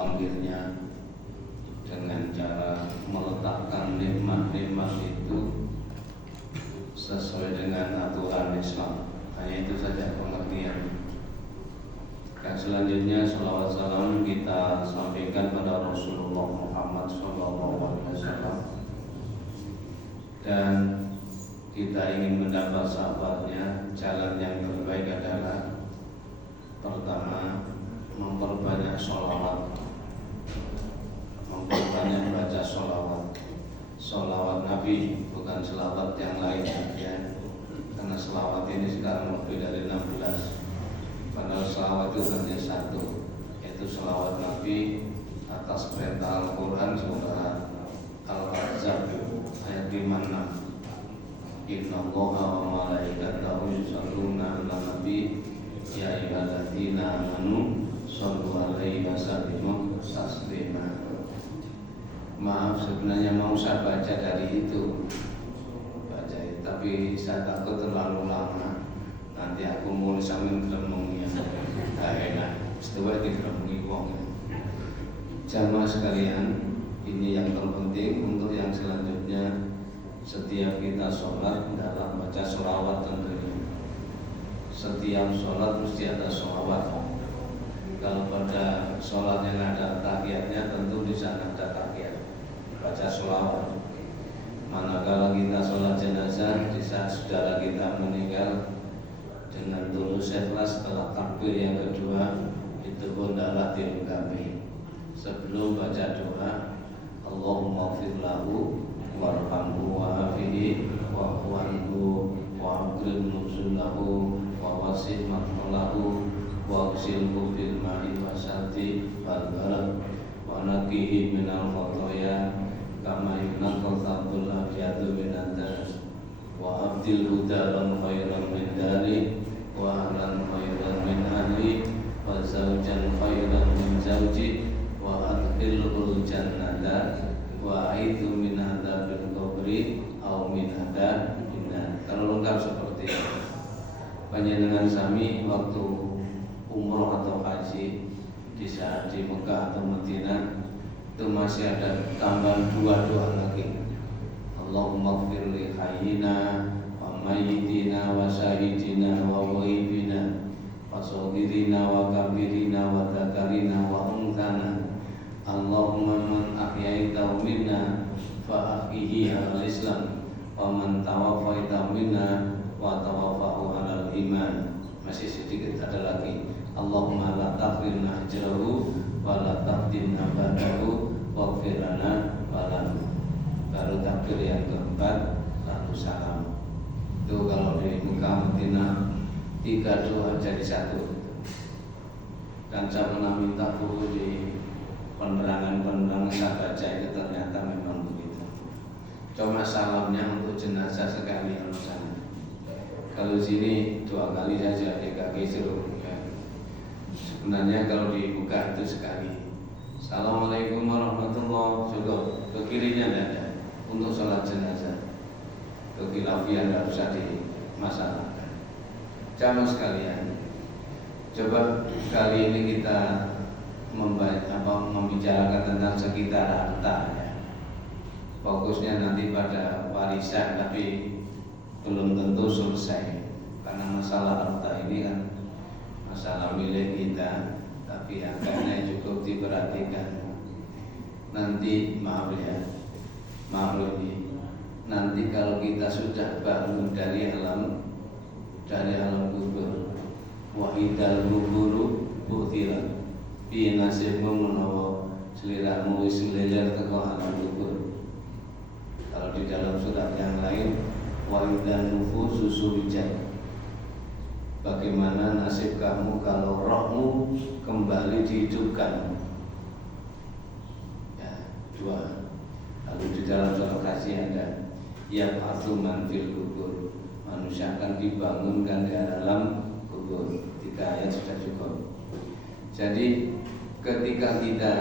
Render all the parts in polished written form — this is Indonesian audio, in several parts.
memanggilnya dengan cara meletakkan nikmat-nikmat itu sesuai dengan aturan Islam. Hanya itu saja pengertian. Dan selanjutnya salawat salam kita sampaikan pada Rasulullah Muhammad SAW. Dan kita ingin mendapat sahabatnya. Jalan yang terbaik adalah pertama memperbanyak sholawat, memperbanyak baca sholawat. Sholawat Nabi, bukan selawat yang lain ya. Karena selawat ini sekarang lebih dari 16. Padahal selawat itu hanya satu, yaitu selawat Nabi atas perintah Al-Quran surah Al-Ahzab ayat 56. Innallaha wa malaikatahu yusholluna 'alan nabi ya ayyuhalladzina amanu shollu 'alaihi wa sallimu taslima. Maaf, sebenarnya mau saya baca dari itu, tapi saya takut terlalu lama. Nanti aku mulai sambil merenungnya. Enak, setelah direnungi wong. Jamaah sekalian, ini yang terpenting untuk yang selanjutnya. Setiap kita sholat dalam baca sholawat tentunya. Setiap sholat mesti ada sholawat. Kalau pada sholat yang ada tahiyatnya, tentu di sana ada tahiyat. Baca sholawat. Manakala kita sholat jenazah, di saat saudara kita meninggal, dengan tulus ikhlas setelah takbir yang kedua, itu pun adalah dilengkapi. Sebelum baca doa, Allahumma fir lahu warhamhu wa'afihi wa'fu anhu wa'akrim nuzulahu wa wasih madkhalahu wa'ghsilhu bil ma'i wasalti wal barad wa naqihi minal khotoya kama yunaqqa thawbul abyadu minan danas wa abdilhu daran khairan min dari wa ahlan khairan min ahli wa zawjan khairan min zawji wa adkhilhul jannata wa aitu min adzabil qabri au min adzabinnar. Kalau lengkap seperti itu. Panjenengan sami waktu umroh atau haji di saat di Mekah atau Madinah itu masih ada tambahan 2 doa lagi. Allahumma ighfir li hayyina wa mayyitina wa syahidina wa ghaibina wa saghirina wa kabirina wa dzakarina wa unthana. Allahumma man ahyaita minna fa ahyihi alal Islam wa man tawaffaita minna wa tawaffahu alal iman. Masih sedikit ada lagi. Allahumma la tahrimna ajrahu wa la taftinna ba'dahu waghfir lana wa lahu. Baru takbir yang keempat, lalu salam. Itu kalau di Mekah Madinah 3 doa jadi satu. Dan saya pernah minta buku di penerangan-penerangan saya baca itu ternyata memang begitu. Cuma salamnya untuk jenazah sekali kalau sana. Kalau sini 2 kali saja DKG suruh. Sebenarnya kalau di Mekah itu sekali. Assalamualaikum warahmatullahi wabarakatuh. Ke kirinya tidak ada untuk sholat jenazah. Ke khilafiyah tidak usah dimasalahkan. Jamaah sekalian, coba kali ini kita membicarakan tentang sekitar harta ya. Fokusnya nanti pada warisan, tapi belum tentu selesai karena masalah harta ini kan masalah milik kita, tapi angkanya cukup diperhatikan. Nanti maaf ini nanti kalau kita sudah bangun dari alam kubur, wahidal kuburu butiran bi nasibmu menawa seliramu wis ngleler teko alam kubur. Kalau di dalam surat yang lain, wahidan nufusu suwijat, bagaimana nasib kamu kalau rohmu kembali dihidupkan. Ya, 2. Lalu di dalam surat Kasih ada ya man fil kubur, manusia akan dibangunkan di dalam kubur. 3 ayat sudah cukup. Jadi ketika kita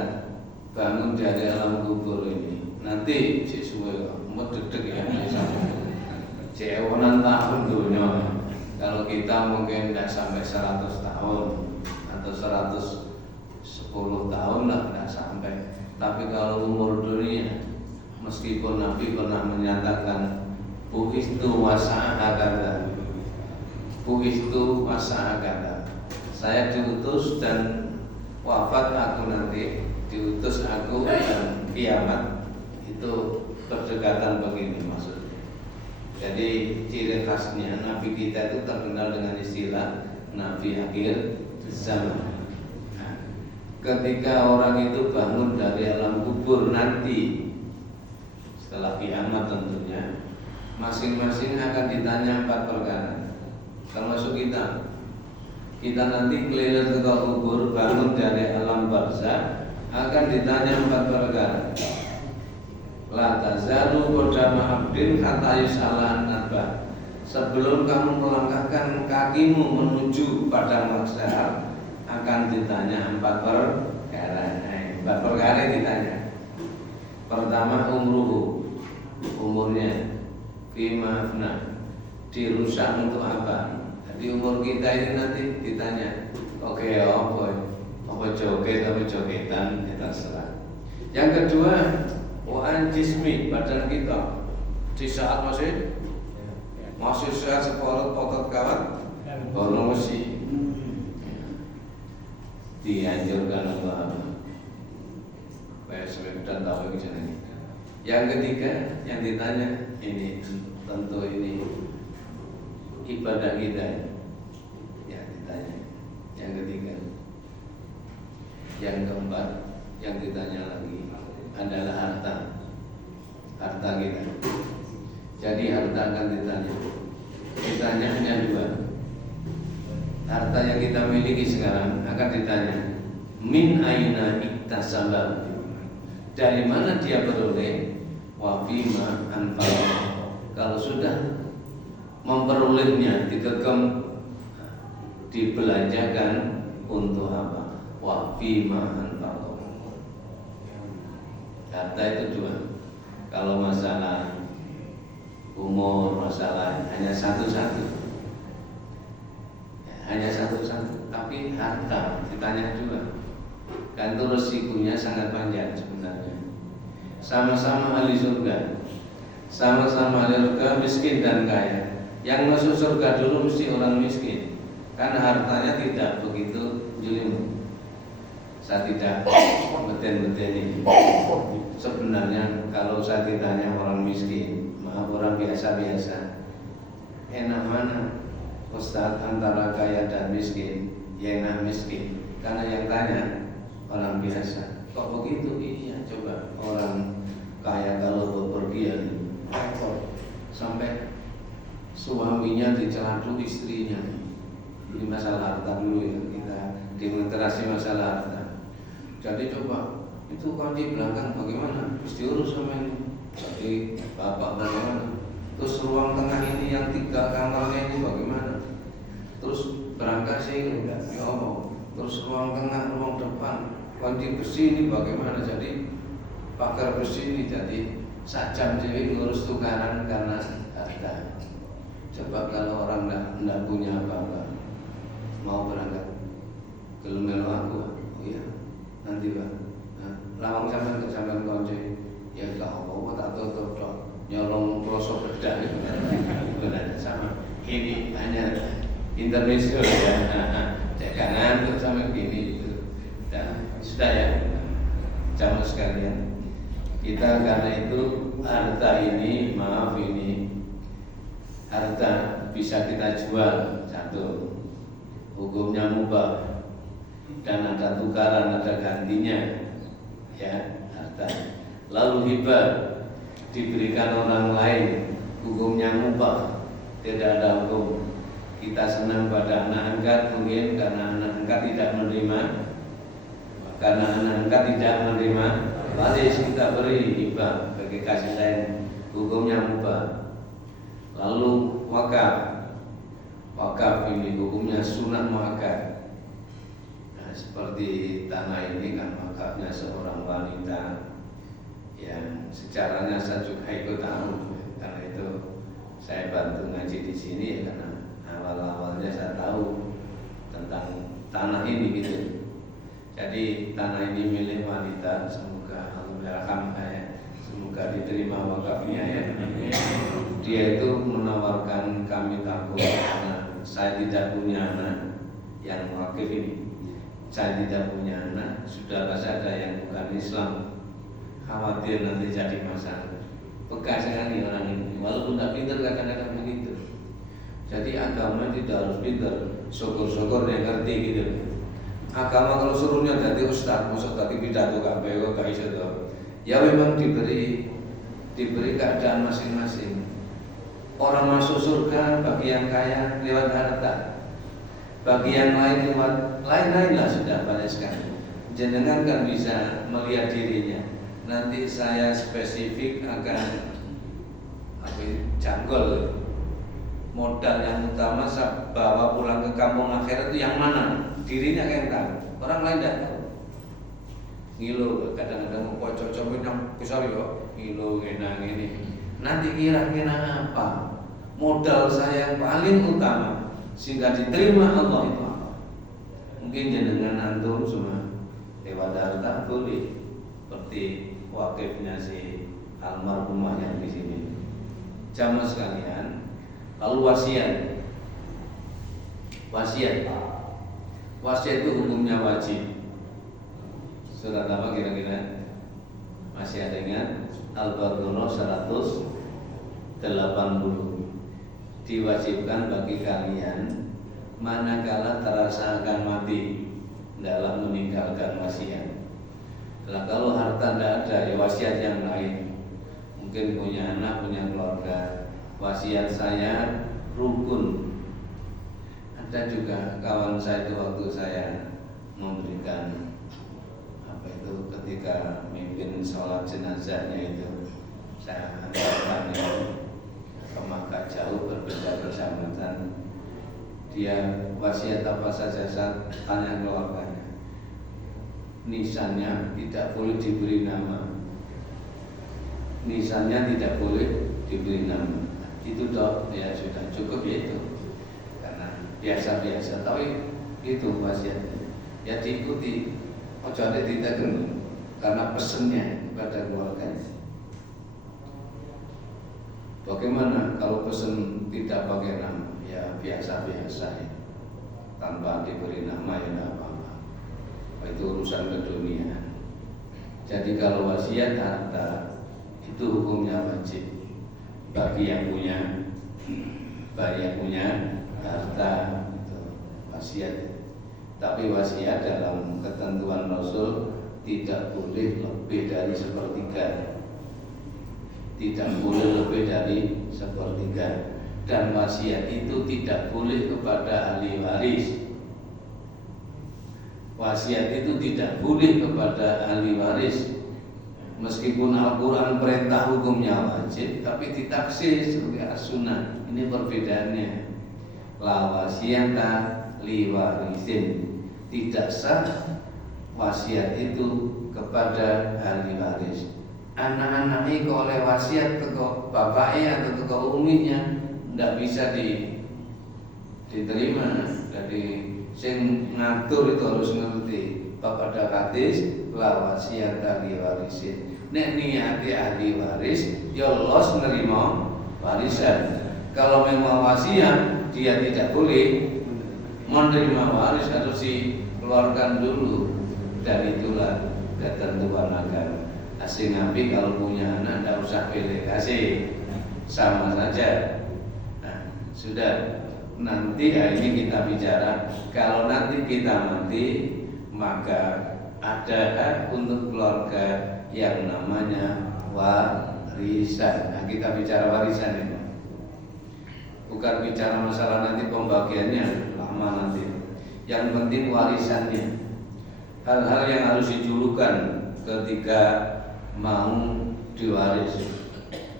bangun dari alam kubur ini, nanti sesuai mededek ya, cewonan tahun dunia. Kalau kita mungkin tidak sampai 100 tahun atau 110 10 tahun lah tidak sampai. Tapi kalau umur dunia, meskipun Nabi pernah menyatakan buhistu wasa'agada, buhistu wasa'agada, saya diutus dan wafat aku nanti, diutus aku dan kiamat itu berdekatan begini maksudnya. Jadi ciri khasnya Nabi kita itu terkenal dengan istilah Nabi akhir zaman. Ketika orang itu bangun dari alam kubur nanti, setelah kiamat tentunya, masing-masing akan ditanya 4 perkara. Termasuk kita nanti keliling ke kubur, bangun dari alam barzakh, akan ditanya 4 perkara. La tazalu qadama abdin hatta yus'ala an-naba. Sebelum kamu melangkahkan kakimu menuju padang mahsyar, akan ditanya 4 perkara. 4 perkara ditanya. Pertama, umurnya, fima afna, dirusak untuk apa? Jadi umur kita ini nanti ditanya, oke, apa joget, apa jogetan, ya terserah. Yang kedua, waan jismi, badan kita di saat masih sehat sekolah pokok kawan, kalau masih dianjurkan Allah supaya sebentar tahu ini. Yang ketiga yang ditanya ini tentu ini ibadah kita yang ditanya. Yang ketiga, yang keempat yang ditanya lagi adalah harta kita. Jadi harta akan ditanya. Ditanya hanya 2. Harta yang kita miliki sekarang akan ditanya, min aina iktasaba, dari mana dia beroleh, wa fima anfaqa, kalau sudah memperolehnya, digegem, dibelanjakan untuk apa, wa fima anfaqa. Harta itu 2. Kalau masalah umur, masalah hanya satu-satu, tapi harta ditanya 2. Kan itu resikonya sangat panjang sebenarnya. Sama-sama ahli surga, sama-sama ahli surga, miskin dan kaya. Yang masuk surga dulu mesti orang miskin, karena hartanya tidak begitu jelimet. Saya tidak beten-beten ini. Sebenarnya kalau saya ditanya orang miskin, maaf orang biasa-biasa, enak mana Ustaz antara kaya dan miskin? Ya enak miskin, karena yang tanya orang biasa. Kok begitu? Iya, coba orang kaya kalau bepergian repot sampai suaminya dicelatu istrinya. Ini masalah harta dulu ya, kita demonstrasi masalah harta. Jadi coba itu kan di belakang bagaimana? Terus diurus sama ini. Jadi bapak bagaimana? Terus ruang tengah ini yang 3 kamarnya ini bagaimana? Terus berangkat sih, ya Allah. Terus ruang tengah, ruang depan, kunci besi ini bagaimana? Jadi pagar besi ini jadi sajam jadi ngurus tukaran karena harta. Coba kalau orang tidak punya apa-apa, mau berangkat ke Lumelo aku, oh iya, nanti Pak. Lawang sampean ke sampean kunci, ya gak apa-apa tak tutup dok. Nyolong pelosok bedak itu benar sama. Ini hanya Indonesia ya, jangan tuh sama gini gitu. Dan sudah ya, jamaah sekalian, kita karena itu harta ini, maaf ini harta bisa kita jual, 1, hukumnya mubah dan ada tukaran, ada gantinya, ya harta. Lalu hibah diberikan orang lain, hukumnya mubah, tidak ada hukum. Kita senang pada anak angkat mungkin karena anak angkat tidak menerima, baris kita beri hibah bagi kasih sayang, hukumnya mubah. Lalu wakaf ini hukumnya sunat muakkad. Nah, seperti tanah ini kan wakafnya seorang wanita yang secaranya saya juga ikut tahu, karena itu saya bantu ngaji di sini ya, karena awal-awalnya saya tahu tentang tanah ini gitu. Jadi tanah ini milik wanita, semoga Allah merahmati, semoga diterima wakafnya ya. Dia itu menawarkan kami takut karena saya tidak punya anak yang wakif ini. Saya tidak punya anak, sudahlah ada yang bukan Islam, khawatir nanti jadi masalah. Peka sekali orang ini, walaupun tidak pintar kadang-kadang begitu. Jadi agama tidak harus pintar, syukur-syukur dia ngerti gitu. Agama kalau suruhnya jadi ustaz, masuk tadi pidato kabeh kok gak iso to. Ya memang diberi keadaan masing-masing. Orang masuk surga bagi yang kaya lewat harta, bagi yang lain lewat lain-lainlah sudah banyak sekali. Jenengan kan bisa melihat dirinya. Nanti saya spesifik akan jangkol. Modal yang utama saya bawa pulang ke kampung akhirat itu yang mana? Dirinya yang tahu, orang lain tidak tahu. Ngilu kadang-kadang mau cocok nang besar yo, ngilu ngenang ini. Nanti kira-kira apa? Modal saya yang paling utama sehingga diterima Allah itu apa? Mungkin jenengan antum semua lewat harta boleh, seperti wakifnya si almarhumah yang di sini. Jamaah sekalian, lalu wasiat. Wasiat itu hukumnya wajib. Surat apa kira-kira? Masih ada ingat? Al-Baqarah 180. Diwajibkan bagi kalian manakala terasa akan mati dalam meninggalkan wasiat. Nah, kalau harta tidak ada, ya wasiat yang lain. Mungkin punya anak, punya keluarga. Wasiat saya rukun. Ada juga kawan saya itu waktu saya memberikan ketika mimpin sholat jenazahnya itu, saya antarkan ke Makkah jauh berbeda kecamatan. Dia wasiat apa saja, saya tanya keluarganya. Nisannya tidak boleh diberi nama. Nisannya tidak boleh diberi nama. Itu dok, ya sudah cukup ya itu. Biasa-biasa, tapi itu wasiatnya. Ya diikuti, ojo ada ditekan karena pesennya kepada keluarganya. Bagaimana kalau pesen tidak pakai nama? Ya biasa-biasa ya, tanpa diberi nama ya tidak apa-apa. Itu urusan keduniaan. Jadi kalau wasiat harta itu hukumnya wajib bagi yang punya harta itu wasiat. Tapi wasiat dalam ketentuan Rasul tidak boleh lebih dari sepertiga. Tidak boleh lebih dari sepertiga. Dan wasiat itu tidak boleh kepada ahli waris. Wasiat itu tidak boleh kepada ahli waris. Meskipun Al-Quran perintah hukumnya wajib, tapi ditaksir sebagai as-sunnah. Ini perbedaannya. La wasiata li warisin. Tidak sah wasiat itu kepada ahli waris. Anak-anaknya kalau oleh wasiat ke bapaknya atau ke uminya tidak bisa diterima. Dari sing ngatur itu harus ngerti. Pada hadis la wasiata li warisin. Nek niati ahli waris, ya los nerima warisan. Kalau memang wasiat, dia tidak boleh menerima waris, harus dikeluarkan dulu. Dan itulah ketentuan agama. Asing nabi kalau punya anak tidak usah pilih kasih, sama saja. Nah, sudah nanti ini kita bicara. Kalau nanti kita mati, maka ada hak untuk keluarga yang namanya warisan. Nah, kita bicara warisan ini. Bukan bicara masalah nanti pembagiannya lama nanti. Yang penting warisannya. Hal-hal yang harus dijulukan ketika mau diwaris.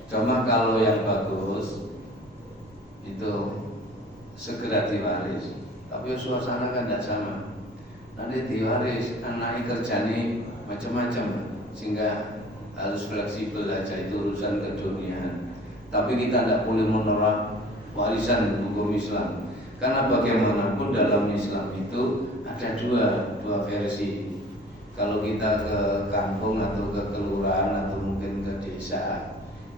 Cuma kalau yang bagus itu segera diwaris. Tapi suasana kan tidak sama. Nanti diwaris, anaknya kerjanya macam-macam, sehingga harus fleksibel aja, itu urusan keduniaan. Tapi kita tidak boleh menolak warisan hukum Islam, karena bagaimanapun dalam Islam itu ada dua versi. Kalau kita ke kampung atau ke kelurahan atau mungkin ke desa,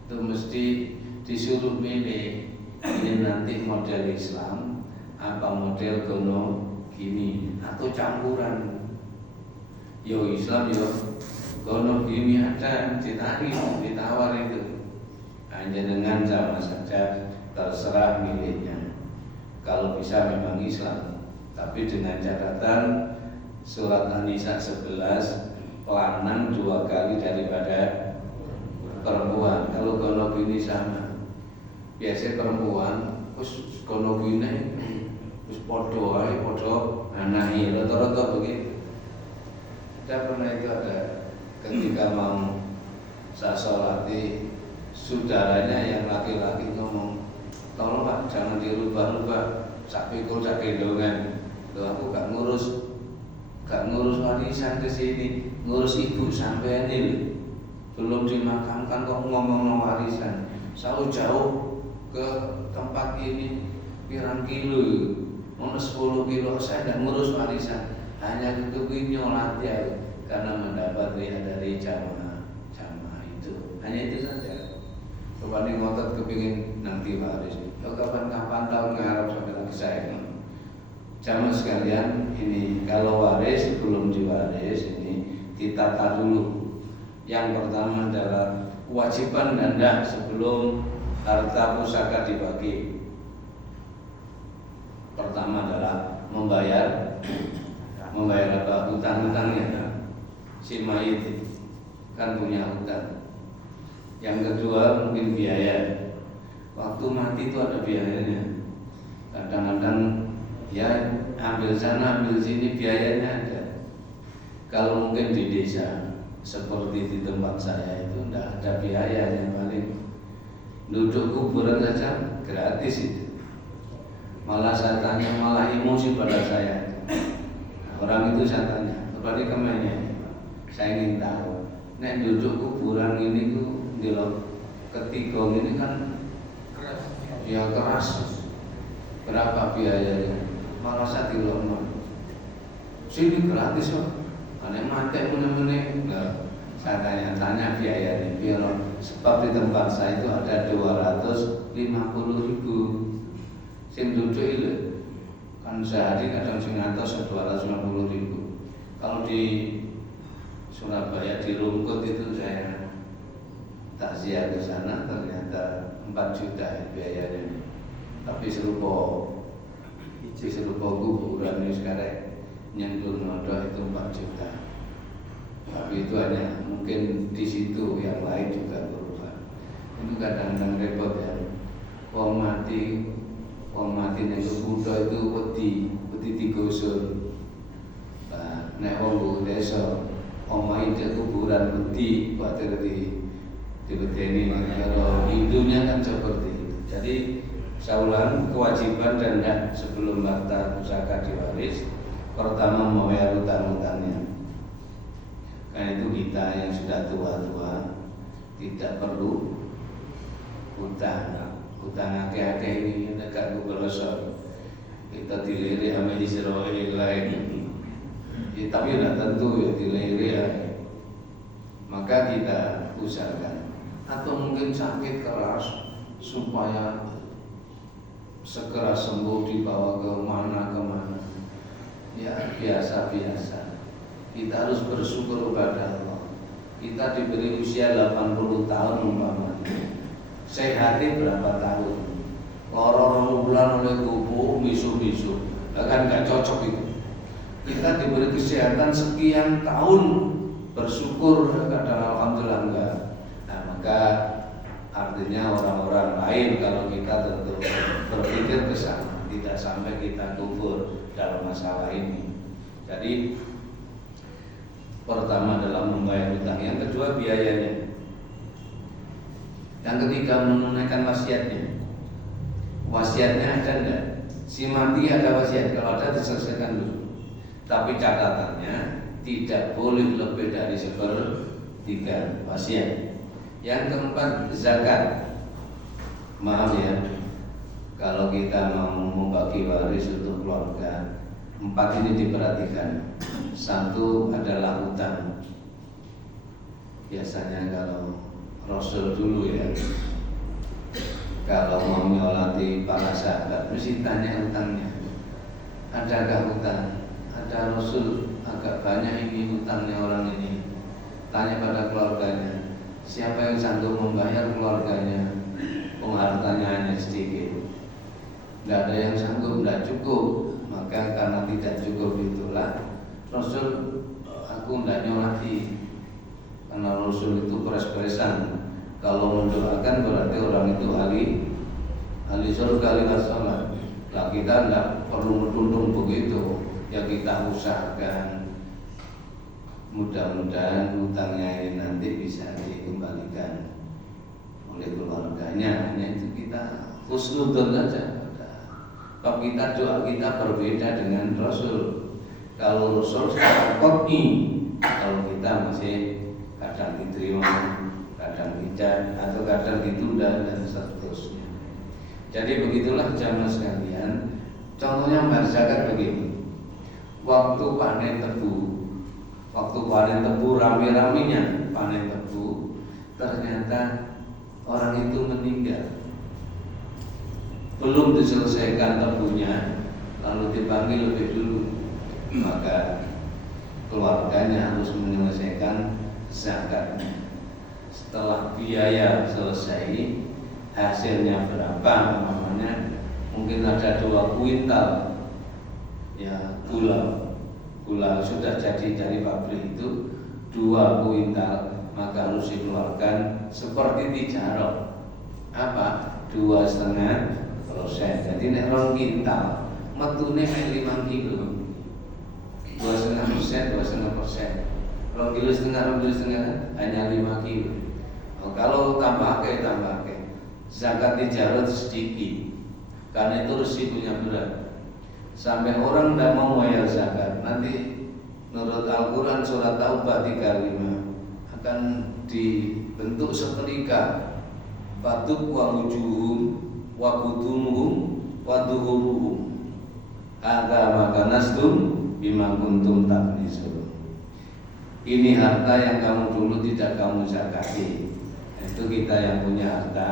itu mesti disuruh milih, ini nanti model Islam apa model gono gini atau campuran. Yo Islam yo gono gini ada, ditawar itu. Hanya dengan sama saja, terserah milihnya. Kalau bisa memang Islam, tapi dengan catatan surat An-Nisa 11 lanang 2 kali daripada perempuan. Kalau gono gini sama, biasanya perempuan terus gono gini terus podo anahi rata-rata begitu. Kita pernah itu ada ketika mau saya sholati, saudaranya yang laki-laki ngomong, tolong Pak jangan dirubah-rubah, sak pikul sak gendongan. Loh aku gak ngurus warisan ke sini, ngurus ibu sampean ini belum dimakamkan kok ngomong warisan. Jauh ke tempat ini pirang kilo, mau 10 kilo, saya tidak ngurus warisan, hanya untuk nyolat ya, karena mendapat riak dari jamaah itu, hanya itu saja. Coba nih ngotot kepingin nanti waris, kapan-kapan tahun ngarep sampai lagi saya. Jamaah sekalian, ini kalau waris belum diwaris ini ditata dulu. Yang pertama adalah kewajiban ganda sebelum harta pusaka dibagi. Pertama adalah membayar apa? Hutang-hutangnya. Si mayit kan punya hutang. Yang kedua mungkin biaya. Waktu mati itu ada biayanya. Kadang-kadang ya ambil sana ambil sini biayanya ada. Kalau mungkin di desa seperti di tempat saya itu tidak ada biayanya, paling duduk kuburan saja gratis itu. Malah saya tanya, malah emosi pada saya. Orang itu saya tanya, seperti kemana? Saya ingin tahu. Nek duduk kuburan ini tuh di ketigong ini kan keras. Berapa biayanya? Malah saya dilomong, sini gratis kok, aneh mati meneh enggak. Saya tanya biayanya, sebab di tempat saya itu ada 250.000. Sing duduk itu kan sehari kadang sing ngatos 250.000. Kalau di Surabaya di Rungkut itu saya takziah ke sana ternyata 4 juta biayanya. Tapi serupa kuburan ini sekarang nyentuh nodo itu 4 juta. Tapi itu hanya mungkin di situ, yang lain juga berubah. Itu kadang-kadang repot ya. Wong mati nek kuburan itu wedi digusur. Nah, nek wong desa omahe di kuburan wedi kuwatir dibedeni. Kalau Hindunya kan seperti itu. Jadi saya ulang, kewajiban dan hak sebelum harta pusaka diwaris. Pertama membayar hutang-hutangnya. Karena itu kita yang sudah tua-tua tidak perlu hutang. Hutang akeh-akeh ini dekat berosor. Kita dilirik sama Israel lain. Ya, tapi tidak tentu ya dilirik ya. Maka kita usahakan. Atau mungkin sakit keras supaya segera sembuh dibawa ke mana ya biasa. Kita harus bersyukur kepada Allah. Kita diberi usia 80 tahun umpamanya, sehatnya berapa tahun, loro bulan oleh kubu misu kan gak cocok itu. Kita diberi kesehatan sekian tahun, bersyukur kadang alhamdulillah enggak. Nah maka artinya orang-orang lain kalau kita tentu berpikir ke sana, tidak sampai kita kufur dalam masalah ini. Jadi pertama adalah membayar hutang, yang kedua biayanya, yang ketiga menunaikan wasiatnya. Wasiatnya ada enggak? Si mati ada wasiat, kalau ada diselesaikan dulu. Tapi catatannya tidak boleh lebih dari 1/3 wasiat. Yang keempat zakat. Maaf ya, kalau kita mau membagi waris untuk keluarga, Empat ini diperhatikan. Satu adalah hutang. Biasanya kalau Rasul dulu ya, kalau mau nyolati para sahabat mesti tanya hutangnya. Adakah hutang? Ada Rasul agak banyak ini hutangnya orang ini. Tanya pada keluarganya, siapa yang sanggup membayar keluarganya? Hartanya hanya sedikit. Tidak ada yang sanggup, tidak cukup. Maka karena tidak cukup itulah Rasul, aku tidak nyolati. Karena Rasul itu peres-peresan. Kalau mendoakan berarti orang itu ahli surga, ahli sholat. Lah kita tidak perlu menundung begitu. Ya kita usahakan. Mudah-mudahan hutangnya ini nanti bisa dikembalikan oleh keluarganya. Hanya itu kita husnudzon saja. Kalau kita doa kita berbeda dengan Rasul. Kalau Rasul secara qat'i, kalau kita masih kadang diterima, kadang tidak, atau kadang ditunda dan seterusnya. Jadi begitulah jamaah sekalian. Contohnya bayar zakat begini. Waktu panen tebu rame-ramenya panen tebu, ternyata orang itu meninggal. Belum diselesaikan tebunya, lalu dipanggil lebih dulu, maka keluarganya harus menyelesaikan zakatnya. Setelah biaya selesai, hasilnya berapa? Namanya mungkin ada 2 kuintal ya gula sudah jadi dari pabrik itu 2 kuintal, maka harus dikeluarkan seperti tijarah. Apa? 2,5%. Jadi nek 2 kintal metune 5 kilo. 2,5%, 2,5%. 2,5 kilo hanya 5 kilo. Kalau tambah ke zakat tijarah sedikit. Karena itu resikonya berat. Sampai orang tidak mau bayar zakat, nanti menurut Al-Quran surat Taubah 35 akan dibentuk seketika fatuk wa wujuhum wa butunuhum wa duhuruhum hadza ma kanastum bima kuntum taknizun. Ini harta yang kamu dulu tidak kamu zakati. Itu kita yang punya harta.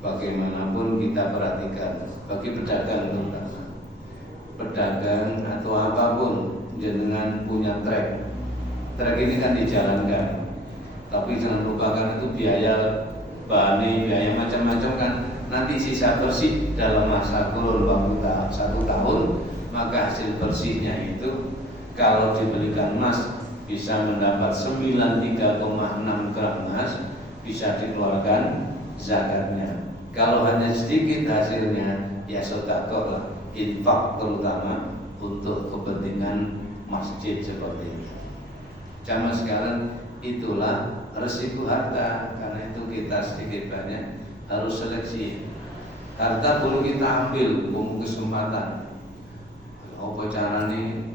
Bagaimanapun kita perhatikan bagi pedagang terutama. Pedagang atau apapun jenengan punya trek ini kan dijalankan, tapi jangan lupakan itu biaya bani, biaya macam-macam kan. Nanti sisa bersih dalam masa kurun waktu 1 tahun, maka hasil bersihnya itu kalau dibelikan emas bisa mendapat 93,6 gram emas, bisa dikeluarkan zakatnya. Kalau hanya sedikit hasilnya ya sedekah lah, infak terutama untuk kepentingan masjid seperti itu. Zaman sekarang itulah resiko harta, karena itu kita sedikit banyak harus seleksi. Harta perlu kita ambil kesempatan. Apa carane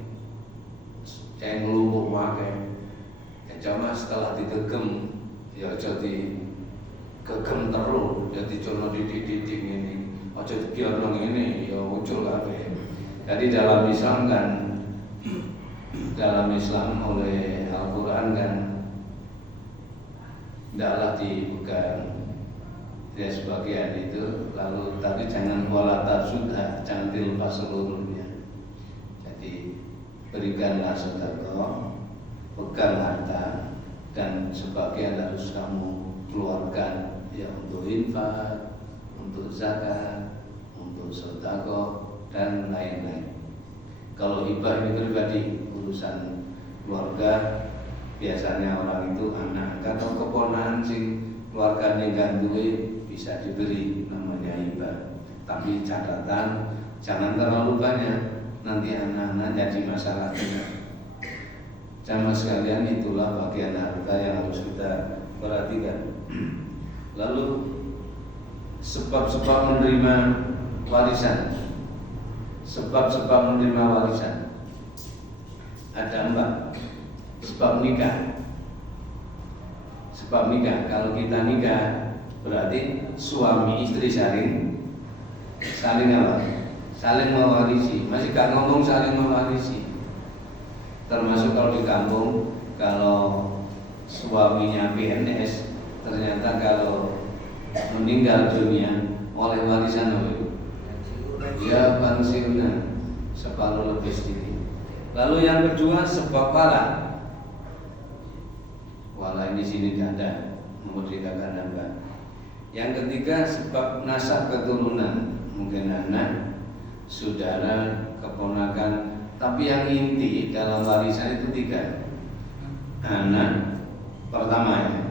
ceng lumpuh wae. Cuma setelah digegem ya aja digegem terus, ya dicono dididik ngene. Aja dibiarno ngene ya muncul kabeh. Jadi dalam Islam kan, dalam Islam oleh Al-Quran kan tidaklah dibuka ya sebagian itu, lalu tapi jangan walata sudah, jangan dilepas seluruhnya. Jadi berikanlah sedekah, pegang harta, dan sebagian harus kamu keluarkan ya untuk infak, untuk zakat, untuk sedekah dan lain-lain. Kalau hibah ini pribadi, urusan keluarga, biasanya orang itu anak atau keponakan sing keluarganya gak duwe bisa diberi, namanya hibah. Tapi catatan jangan terlalu banyak, nanti anak-anak jadi masalah juga. Jamaah sekalian, itulah bagian harta yang harus kita perhatikan. Lalu sebab-sebab menerima warisan. Sebab-sebab menerima warisan ada 4. Sebab nikah. Sebab nikah, kalau kita nikah berarti suami istri saling apa? saling mewarisi, masih gak ngomong saling mewarisi. Termasuk kalau di kampung, kalau suaminya PNS, ternyata kalau meninggal dunia oleh warisan apa itu? Ya pensiunan separuh lebih sedikit. Lalu yang kedua sebab wala. Wala ini sini ganda, memerdekakan hamba. Yang ketiga sebab nasab keturunan, mungkin anak, saudara, keponakan. Tapi yang inti dalam warisan itu 3. Anak pertama ya,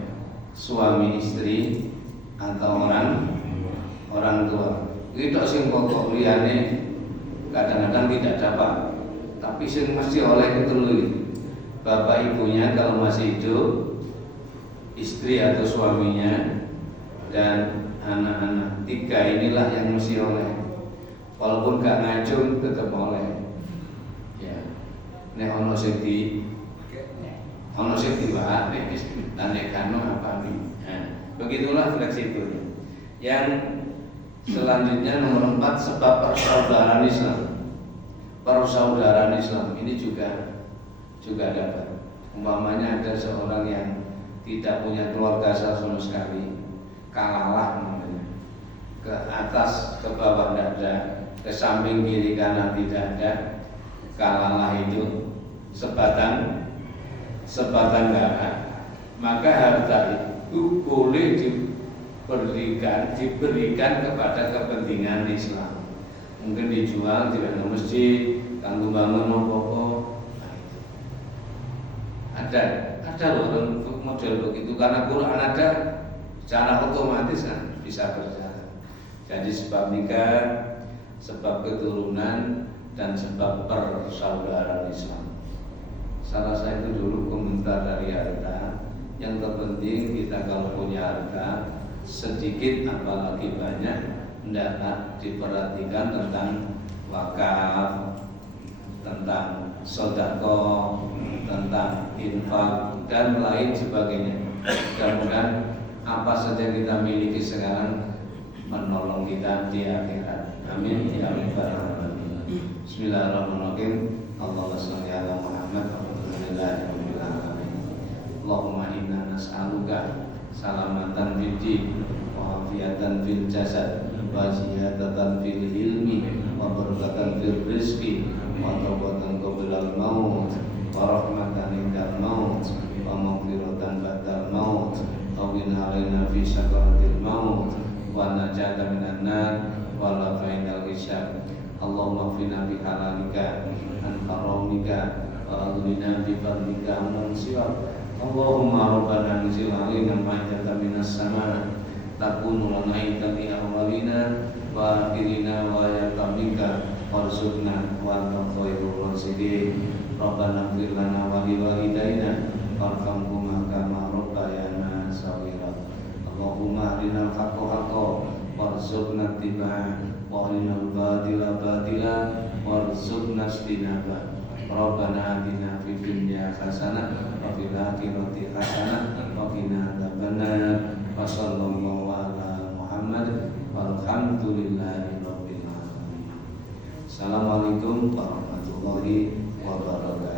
suami istri atau orang tua. Itu sing pokok liyane kadang-kadang tidak dapat. Tapi sing mesti oleh ketelu. Bapak ibunya kalau masih hidup, istri atau suaminya, dan anak-anak. 3 inilah yang mesti oleh. Walaupun gak ngajung tetap oleh. Ya. Nek ono sing diwak, nek wis tanekano apa nih. Nah, begitulah fleksibel. Yang selanjutnya nomor 4 sebab persaudaraan Islam. Persaudaraan Islam ini juga dapat. Umpamanya ada seorang yang tidak punya keluarga sama sekali, kalahlah namanya. Ke atas, ke bawah tidak ada, ke samping kiri kanan tidak ada, kalahlah itu sebatan darah. Maka harta itu boleh diberikan kepada kepentingan Islam. Mungkin dijual di masjid, kanggo bangun apa-apa. Ada loh model begitu, karena Quran ada, secara otomatis kan bisa berjalan. Jadi sebab nikah, sebab keturunan, dan sebab persaudaraan Islam. Salah saya itu dulu komentar dari harta. Yang terpenting kita kalau punya harta sedikit apalagi banyak, hendaklah diperhatikan tentang wakaf, tentang sedekah, tentang infak dan lain sebagainya. Mudah-mudahan apa saja kita miliki sekarang menolong kita di akhirat. Amin ya rabbal alamin. Bismillahirrahmanirrahim. Allahumma shalli ala Muhammad wa alhamdulillahirabbil alamin. Allahumma inna nas'aluka salamatan fid din wa afiatan fil jasad wa ziyadatan fil ilmi wa barakatan fil rizqi wa tawbatan qablal maut wa rahmatan indal maut wa maghfiratan ba'dal maut wa bin alaina fi sakaratil maut wa najatan minan nar wa la fa'indal hisab. Allahumma fina bi halalika an haramika wa aghnina bi fadlika amman siwak. Allahumma rabbana anzil alaina ma'idatan minas sama' takunu lana idan li awwalina wa akhirina wa yatamika warzuqna wa anta khairur raziqin. Rabbana ighfir lana wa li walidayna warhamhuma kama rabbayana shaghira. Allahumma arinal haqqa haqqan warzuqna ittiba'ah wa arinal batila batila warzuqna ijtinabah. Rabbana atina fid dunya hasanah wa fil akhirati hasanah wa qina adzabannar. Wa sallallahu ala Muhammad walhamdulillahi rabbil alamin. Assalamualaikum warahmatullahi wabarakatuh.